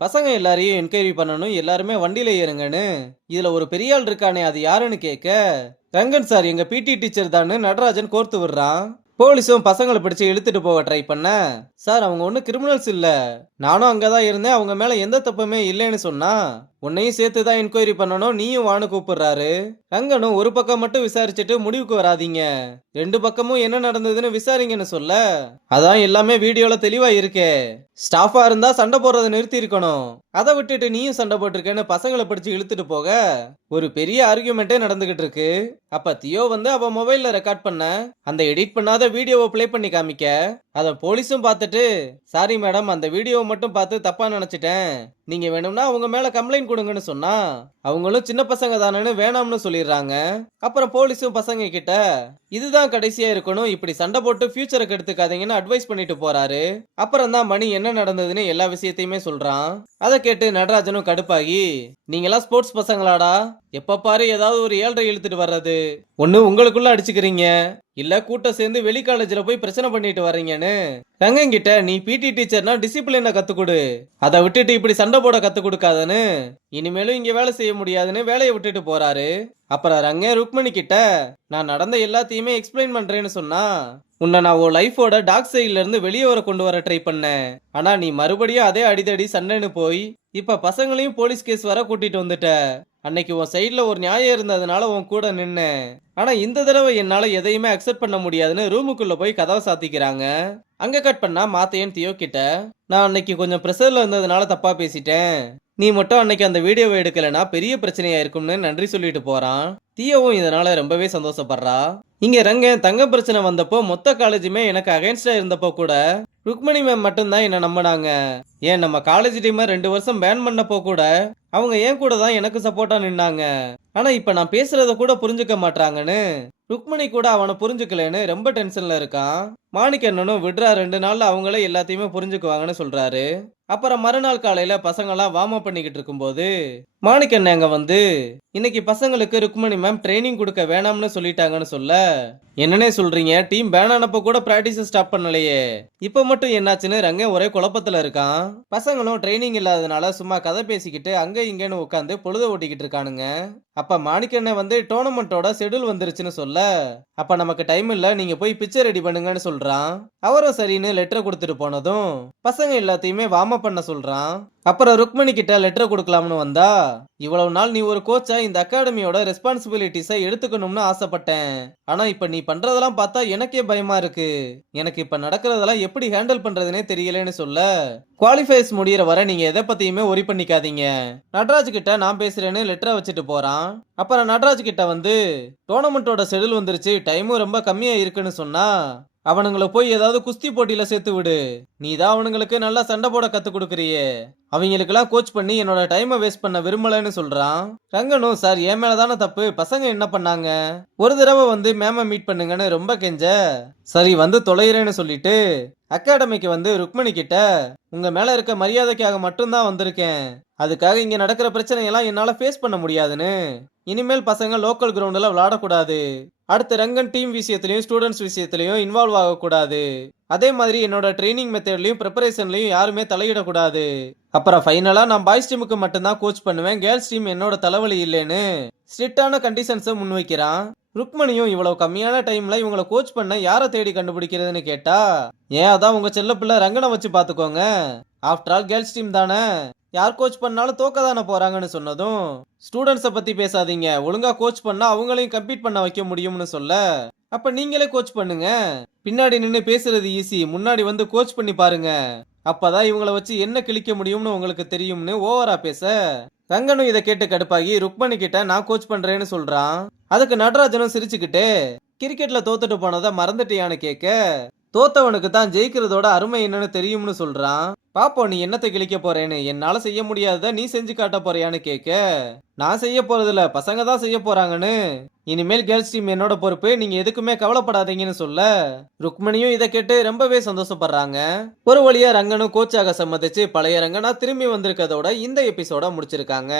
பசங்க எல்லாரையும் என்கொயரி பண்ணணும், எல்லாருமே வண்டியில ஏறுங்கன்னு. இதுல ஒரு பெரிய ஆள் இருக்கானே, அது யாருன்னு கேட்க, ரங்கன் சார் எங்க பிடி டீச்சர் தான்னு நடராஜன் கோர்த்து விடுறான். போலீஸும் பசங்களை பிடிச்சு இழுத்துட்டு போக ட்ரை பண்ண, சார் அவங்க ஒன்றும் கிரிமினல்ஸ் இல்ல, நானும் அங்கதான் இருந்தேன், அவங்க மேல எந்த தப்புமே இல்லைன்னு சொன்னா, உன்னையும் சேர்த்து தான் என்கொயரி பண்ணணும், நீயும் வான்னு கூப்பிடுறாரு. ரங்கனும் ஒரு பக்கம் மட்டும் விசாரிச்சுட்டு முடிவுக்கு வராதீங்க, ரெண்டு பக்கமும் என்ன நடந்ததுன்னு விசாரிங்கன்னு சொல்ல, அதான் எல்லாமே வீடியோல தெளிவா இருக்கே, ஸ்டாஃபா இருந்தா சண்டை போடுறதை நிறுத்தி இருக்கணும், அதை விட்டுட்டு நீயும் சண்டை போட்டிருக்கேன்னு பசங்களை பிடிச்சு இழுத்துட்டு போக ஒரு பெரிய ஆர்கியூமெண்டே நடந்துகிட்டு இருக்கு. அப்ப தியோ வந்து அவ மொபைல்ல ரெக்கார்ட் பண்ண அந்த எடிட் பண்ணாத வீடியோவை ப்ளே பண்ணி காமிக்க, அத போலீஸும் பார்த்துட்டு, சாரி மேடம், அந்த வீடியோவை மட்டும் பார்த்து தப்பா நினைச்சிட்டேன், நீங்க வேணும்னா அவங்க மேல கம்ப்ளைண்ட் கொடுங்கன்னு சொன்னா, அவங்களும் சின்ன பசங்க தானேன்னு வேணாம்னு சொல்லிடுறாங்க. அப்புறம் போலீஸும் பசங்க கிட்ட இதுதான் கடைசியா இருக்கணும், இப்படி சண்டை போட்டு ஃபியூச்சரை கெடுத்துக்காதீங்கன்னு அட்வைஸ் பண்ணிட்டு போறாரு. அப்புறம் தான் மணி என்ன நடந்ததுன்னு எல்லா விஷயத்தையுமே சொல்றான். அதை கேட்டு நடராஜனும் கடுப்பாகி, நீங்களாம் ஸ்போர்ட்ஸ் பசங்களாடா, எப்ப பாரு ஏதாவது ஒரு ஏழ்ரை இழுத்துட்டு வர்றது, ஒண்ணு உங்களுக்குள்ள அடிச்சுக்கிறீங்க, இல்ல கூட்டம் சேர்ந்து வெளி காலேஜ்ல போய் பிரச்சனை பண்ணிட்டு வர்றீங்கன்னு ரங்கங்கிட்ட, நீ பிடி டீச்சர்னா டிசிப்ளினை கத்து கொடு, அதை விட்டுட்டு இப்படி சண்டை போட கத்து கொடுக்காதன்னு, இனிமேலும் இங்க வேலை செய்ய முடியாதுன்னு வேலையை விட்டுட்டு போறாரு. அப்புறம் ரங்க ருக்மணி கிட்ட, நான் நடந்த எல்லாத்தையுமே எக்ஸ்பிளைன் பண்றேன்னு சொன்னா, உன்னை நான் உன் லைஃபோட டார்க் சைட்ல இருந்து வெளியே வர கொண்டு வர ட்ரை பண்ணேன், ஆனா நீ மறுபடியும் அதே அடிதடி சண்டைன்னு போய் இப்ப பசங்களையும் போலீஸ் கேஸ் வர கூட்டிட்டு வந்துட்ட, அன்னைக்கு உன் சைட்ல ஒரு நியாயம் இருந்ததுனால உன் கூட நின்னேன், ஆனா இந்த தடவை என்னால எதையுமே அக்செப்ட் பண்ண முடியாதுன்னு ரூமுக்குள்ள போய் கதவை சாத்திக்கிறாங்க. அங்க கட் பண்ணா மாத்தையன் தியோ கிட்ட, நான் அன்னைக்கு கொஞ்சம் ப்ரெஷர்ல இருந்ததுனால தப்பா பேசிட்டேன், நீ மட்டும் அன்னைக்கு அந்த வீடியோவை எடுக்கலனா பெரிய பிரச்சனையா இருக்கும்னு நன்றி சொல்லிட்டு போறான். தியோவும் இதனால ரொம்பவே சந்தோஷப்படுறா. இங்க ரங்கன் தங்க பிரச்சனை வந்தப்போ மொத்த காலேஜுமே எனக்கு அகைன்ஸ்டா இருந்தப்போ கூட ருக்மணி மேம் மட்டும்தான் என்ன நம்பினாங்க. ஏன் நம்ம காலேஜ் டீமை 2 வருஷம் பேன் பண்ணப்போ கூட அவங்க ஏன் கூட தான் எனக்கு சப்போர்ட்டா நின்னாங்க. ஆனா இப்ப நான் பேசுறத கூட புரிஞ்சுக்க மாட்டாங்கன்னு ருக்மணி கூட அவனை புரிஞ்சுக்கலன்னு ரொம்ப டென்ஷன்ல இருக்கான். மாணிக்கண்ணனும் விட்றா 2 நாள்ல அவங்களே எல்லாத்தையுமே புரிஞ்சுக்குவாங்கன்னு சொல்றாரு. அப்புறம் மறுநாள் காலையில பசங்களாம் வார்ம் அப் பண்ணிக்கிட்டு இருக்கும்போது மாணிக்கண்ணன் அங்க வந்து, இன்னைக்கு பசங்களுக்கு ருக்மணி மேம் ட்ரைனிங் கொடுக்க வேணாம்னு சொல்லிட்டாங்கன்னு சொல்ல, என்னன்னே சொல்றீங்க, டீம் பேன் ஆனப்ப கூட பிராக்டிஸ் ஸ்டாப் பண்ணலையே, இப்ப மட்டும் என்னாச்சுன்னு ரங்க ஒரே குழப்பத்துல இருக்கான். பசங்களும் ட்ரைனிங் இல்லாதனால சும்மா கதை பேசிக்கிட்டு அங்க இங்கன்னு உட்காந்து பொழுத ஓட்டிக்கிட்டு இருக்கானுங்க. அப்ப மாணிக்கண்ணன் வந்து டோர்னமெண்டோட ஷெட்யூல் வந்துருச்சுன்னு சொல்ல, அப்ப நமக்கு டைம் இல்ல, நீங்க போய் பிக்சர் ரெடி பண்ணுங்கன்னு சொல்றான். அவரும் சரின்னு லெட்டர் கொடுத்துட்டு போனதும் பசங்க எல்லாத்தையுமே வார்ம் அப் பண்ண சொல்றான். அப்புறம் ருக்மணி கிட்ட லெட்டர் கொடுக்கலாம்னு வந்தா, இவ்வளவு நாள் நீ ஒரு கோச்சா இந்த அகாடமியோட ரெஸ்பான்சிபிலிட்டிஸை எடுத்துக்கணும்னு ஆசைப்பட்டேன், ஆனா இப்ப நீ பண்றதெல்லாம் பார்த்தா எனக்கே பயமா இருக்கு, எனக்கு இப்ப நடக்கிறதெல்லாம் எப்படி ஹேண்டில் பண்றதுனே தெரியலன்னு சொல்ல, குவாலிஃபைஸ் முடியற வரை நீங்க எதை பத்தியுமே ஒரி பண்ணிக்காதீங்க, நடராஜ் கிட்ட நான் பேசுறேன்னு லெட்டரை வச்சுட்டு போறான். அப்புறம் நடராஜ் கிட்ட வந்து, டோர்னமெண்டோட ஷெட்யூல் வந்துருச்சு, டைமும் ரொம்ப கம்மியா இருக்குன்னு சொன்னா, அவனுங்களை போய் ஏதாவது குஸ்தி போட்டியில சேர்த்து விடு, நீ தான் அவனுங்களுக்கு நல்லா சண்டை போட கத்து கொடுக்கறியே, அவங்களுக்கெல்லாம் கோச் பண்ணி என்னோட டைமை வேஸ்ட் பண்ண விரும்பலன்னு சொல்றான். ரங்கனும், சார் என் மேலதானே தப்பு, பசங்க என்ன பண்ணாங்க, ஒரு தடவை வந்து மேம மீட் பண்ணுங்கன்னு ரொம்ப கெஞ்ச, சரி வந்து தொலைகிறேன்னு சொல்லிட்டு அகாடமிக்கு வந்து ருக்மணி கிட்ட, உங்க மேல இருக்க மரியாதைக்காக மட்டும்தான் வந்திருக்கேன், அதுக்காக இங்க நடக்கிற பிரச்சனையெல்லாம் என்னால ஃபேஸ் பண்ண முடியாதுன்னு, இனிமேல் பசங்க லோக்கல் கிரவுண்ட்ல விளையாடக்கூடாது, அடுத்த ரங்கன் டீம் விஷயத்திலையும் ஸ்டூடெண்ட்ஸ் விஷயத்திலையும் இன்வால்வ் ஆகக்கூடாது, அதே மாதிரி என்னோட ட்ரைனிங் மெத்தட்லயும் ப்ரிப்பரேஷன்லயும் யாருமே தலையிடக்கூடாது, அப்புறம் ஃபைனலா நான் பாய்ஸ் டீமுக்கு மட்டும்தான் கோச் பண்ணுவேன், கேர்ள்ஸ் டீம் என்னோட தலைவலி இல்லைன்னு ஸ்ட்ரிக்டான கண்டிஷன்ஸை முன்வைக்கிறான். ருக்மணியும் இவ்வளவு கம்மியான டைம்ல இவங்களை கோச் பண்ண யாரை தேடி கண்டுபிடிக்கிறதுன்னு கேட்டா, ஏன் அதான் உங்க செல்ல பிள்ளை ரங்கனை வச்சு பாத்துக்கோங்க, ஆஃப்டர் ஆல் கேர்ள்ஸ் டீம் தானே, யார் கோச் பண்ணாலும் தோக்க தானே போறாங்கன்னு சொன்னதும், ஸ்டூடெண்ட்ஸை பத்தி பேசாதீங்க, ஒழுங்கா கோச் பண்ணா அவங்களையும் கம்பீட் பண்ண வைக்க முடியும்னு சொல்ல, அப்ப நீங்களே கோச் பண்ணுங்க, பின்னாடி நின்று பேசுறது ஈஸி, முன்னாடி வந்து கோச் பண்ணி பாருங்க, அப்பதான் இவங்களை வச்சு என்ன கிழிக்க முடியும்னு உங்களுக்கு தெரியும்னு ஓவரா பேச, ரங்கனும் இதை கேட்டு கடுப்பாகி ருக்மணி கிட்ட நான் கோச் பண்றேன்னு சொல்றான். அதுக்கு நடராஜனும் சிரிச்சுக்கிட்டு, கிரிக்கெட்ல தோத்துட்டு போனதை மறந்துட்டியான்னு கேட்க, தோத்தவனுக்கு தான் ஜெயிக்கிறதோட அருமை என்னன்னு தெரியும்னு சொல்றான். பாப்போம் நீ என்னத்தை கிழிக்க போறேன்னு, என்னால செய்ய முடியாதத நீ செஞ்சு காட்ட போறியான்னு கேட்க, நான் செய்ய போறதில்ல, பசங்க தான் செய்ய போறாங்கன்னு, இனிமேல் கேர்ள்ஸ் டீம் என்னோட பொறுப்பு, நீங்க எதுக்குமே கவலைப்படாதீங்கன்னு சொல்ல, ருக்மணியும் இதை கேட்டு ரொம்பவே சந்தோஷப்படுறாங்க. ஒரு வழியா ரங்கனும் கோச்சாக சம்மதிச்சு பழைய ரங்கனா திரும்பி வந்திருக்கதோட இந்த எபிசோட முடிச்சிருக்காங்க.